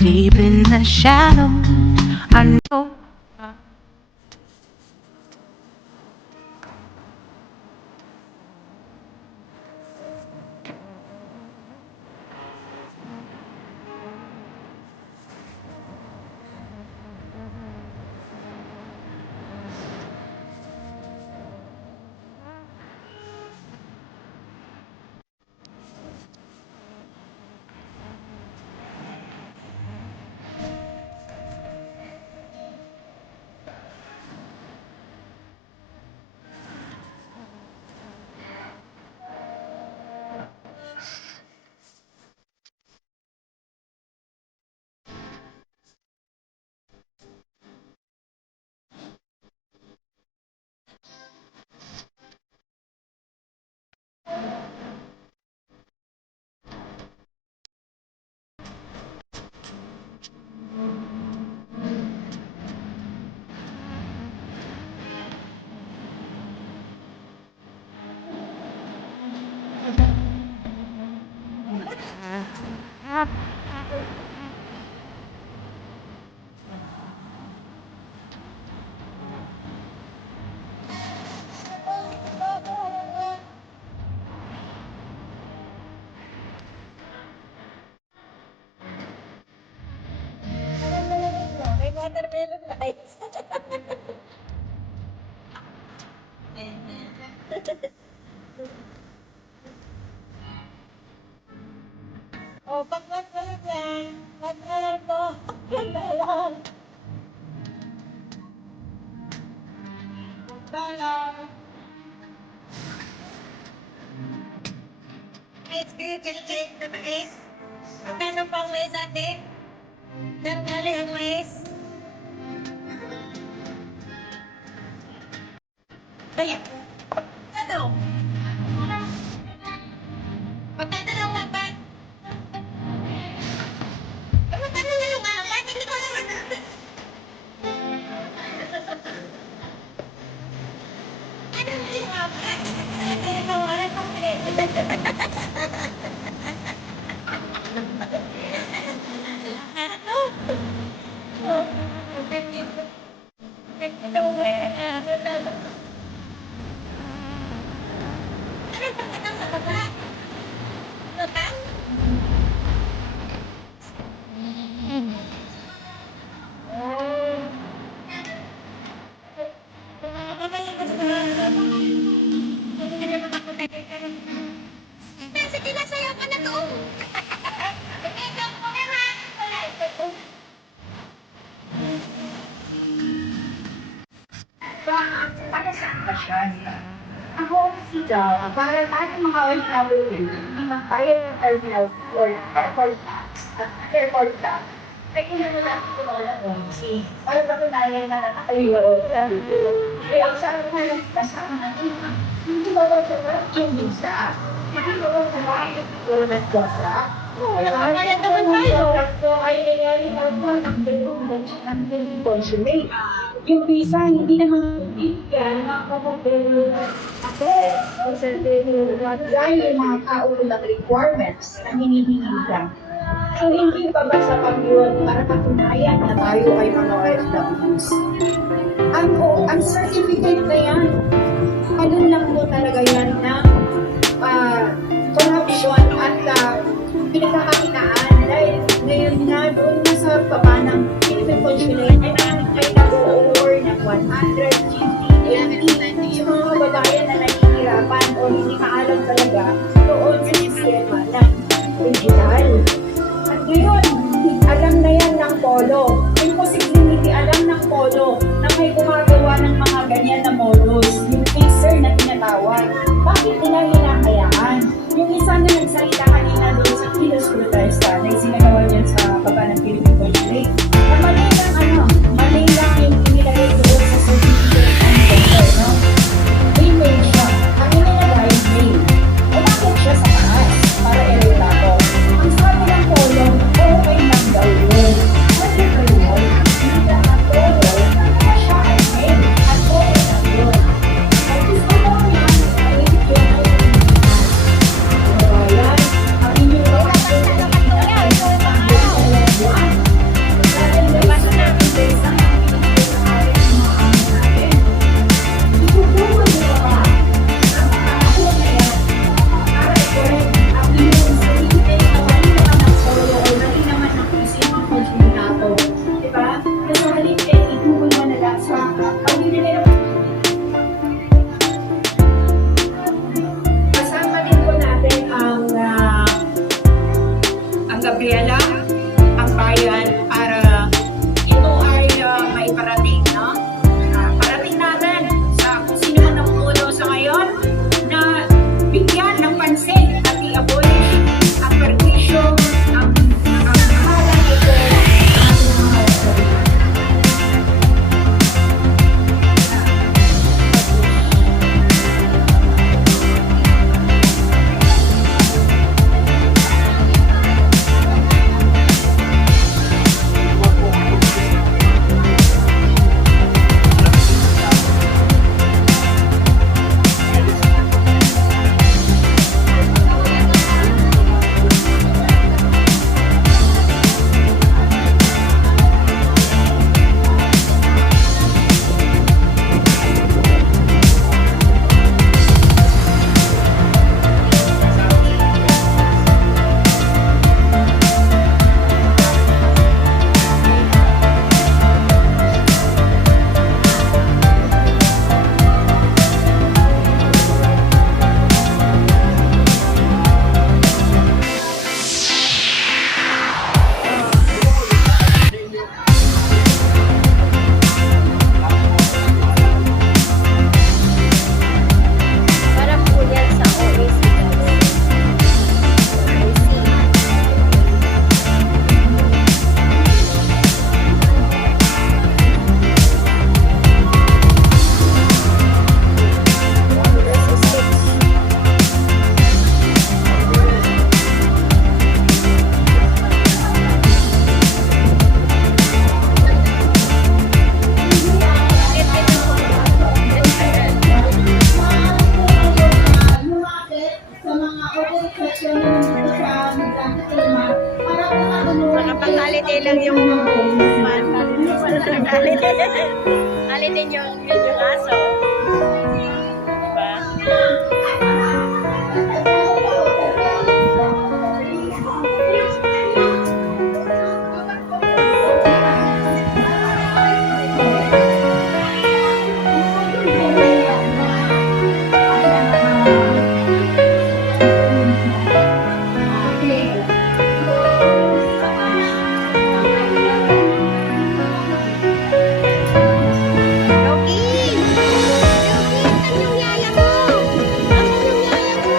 Deep in the shadow, I know. May watermelon guys. Oh, pag-watermelon yan. Watermelon po. Watermelon. Watermelon. Ice cream, cake na mais. Meron pang mais ate. Dargali ang mais. Ay, ano? Magtatanong lang ba? Magtatanong nga ba? Hindi ko naman. Ano yung mga ba? Ano wala pang Sige na, sayaw ka na to. Para sa okasyon. Ako dito, para ating mga OFW, mga kaya ng terminal airport tax, naging na lang ito mga si para ba kunayan na nakakayo. Kaya ang sabi nga ng kasama, hindi ba ba yung visa? Hindi ba ba kumain ng visa? Kaya naman tayo. Ay nangyari na po ang consulate. Yung visa, hindi naman yan. Dahil yung mga kaulang requirements na hinihingi ka. So, hindi pa ba sapat yun para patunayan na tayo ay mga OFWs? Ang certificate na yan, ano lang po talaga yan ng corruption at pinagkakakitaan dahil ngayon na doon na sa baba ng Philippine Consulate ay nag-o-award ng 150, 80 sa mga kababayan na nahihirapan o hindi maalam talaga doon sa sistema ng regional. At ngayon, alam na yan ng Polo. Yung possibility, alam ng Polo na may gumagawa ng mga ganyan na modus, yung fixer na tinatawag. Bakit nila hinahayaan? Yung isa na nagsalita kanina doon sa Kilos Protesta na isinagawa niyan sa baba ng Philippine Consulate. Na mali lang yung inilagay doon sa certificate and center, no? Email siya. Ang inilagay, mail. O bakit siya sa taas? Para i-retrato. Ang sabi ng Polo, okay lang daw yun. Kasi yun, hindi lang ang Polo, siya ay mail. At okay lang yun. At gusto ko yan, ay yun ay ang inyong lang yung alitin yung aso. Diba? Loki! Loki, saan yung yaya mo? Asan yung yaya mo?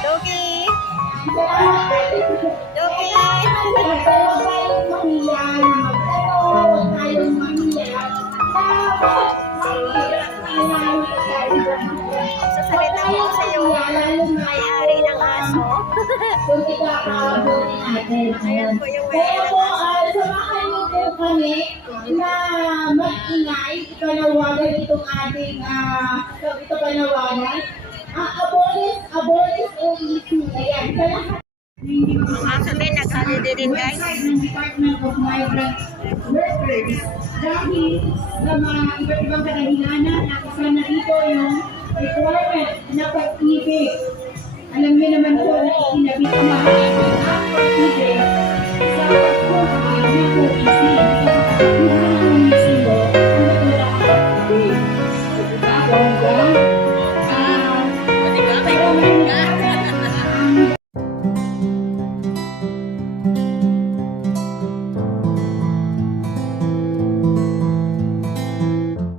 Loki! Loki! Sasalita mo sa yung may-ari ng aso. Ayan po yung Kaya may-ari po, ng aso. samahan niyo po kami na mag-ingay, panawagan itong ating ito panawagan. Abolish OEC. Ayan, sa lahat Mga kami nag-holiday din guys. ng Department of Migrant Workers dahil sa mga iba't ibang kadahilanan at isa na dito yung requirement na pag-ibig. Alam niyo naman po na ikinabit ang mga